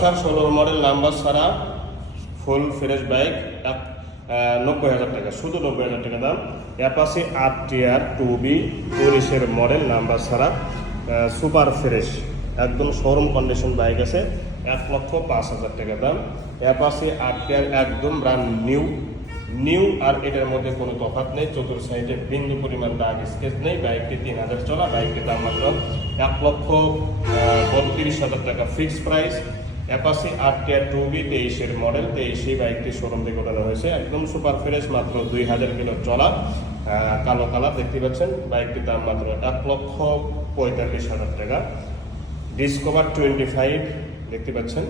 16 model number ছাড়া ফুল fresh bike 90,000 টাকা, শুধু 90,000 টাকা দাম। Apache RTR 2B 19 model number ছাড়া সুপার ফ্রেশ একদম শোরুম কন্ডিশন বাইক আছে, 1,05,000 টাকা দাম। অ্যাপাচি RTR একদম ব্র্যান্ড নিউ আর এটার মধ্যে কোনো তফাৎ নেই, চতুর সাইডে বিন্দু পরিমাণ দাগ স্কেচ নেই। বাইকটি 3,000 চলা, বাইকটির দাম মাত্র 1,32,000 টাকা fixed price. Apache RTR 2B 23 model, 23 বাইকটি শোরুম থেকে ওঠানো হয়েছে, একদম সুপার ফ্রেশ, মাত্র 2,000 কিলো চলা, কালো কালার দেখতে পাচ্ছেন। বাইকটির দাম মাত্র 1,45,000 টাকা। ডিসকভার 25 দেখতে পাচ্ছেন,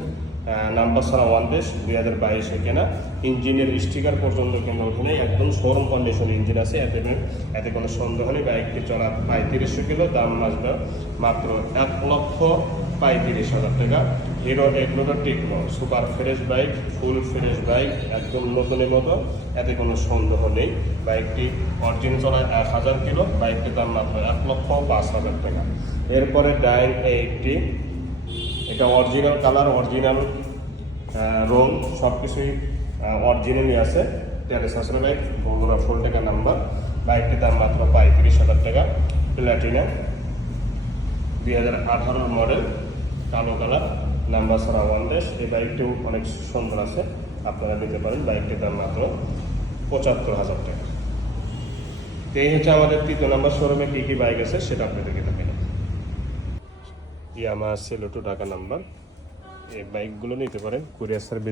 নাম্বার ছাড়া ওয়ান টেস, 2022 কেনা, ইঞ্জিনের স্টিকার পর্যন্ত কেনা ওঠেনি, একদম শোরুম কন্ডিশন ইঞ্জিন আছে, এতে কোনো সন্দেহ নেই। বাইকটি চলা 3500 কিলো, দাম আসবে মাত্র 1,35,000 টাকা। হিরো এগ্লোটা techno super fresh bike, full fresh bike, একদম নতুনের মতো, এতে কোনো সন্দেহ নেই। বাইকটি অরিজিনাল চলা 1000 কিলো, বাইকটির দাম মাত্র 1,05,000 টাকা। এরপরে ডাইন 80, এটা অরিজিনাল কালার, অরিজিনাল রং, সব কিছুই অরিজিনালই আছে। তেলে সাসরা বাইক, বগুড়া ফুল টাকা নাম্বার, বাইকটির দাম মাত্র 35,000 টাকা। প্ল্যাটিনা 2018 মডেল, কালো কালার, নাম্বার ছাড়া ওয়ান টেস, এই বাইকটিও অনেক সুন্দর আছে, আপনারা নিতে পারেন। বাইকটির দাম মাত্র 75,000 টাকা। তো এই হচ্ছে আমাদের 3 নম্বর শোরুমে কী কী বাইক আছে সেটা আপনাদেরকে দেখাই। ইয়ামাহা সেলোটো ঢাকা নাম্বার, এই বাইকগুলো নিতে পারেন কুরিয়ার সার্ভিস।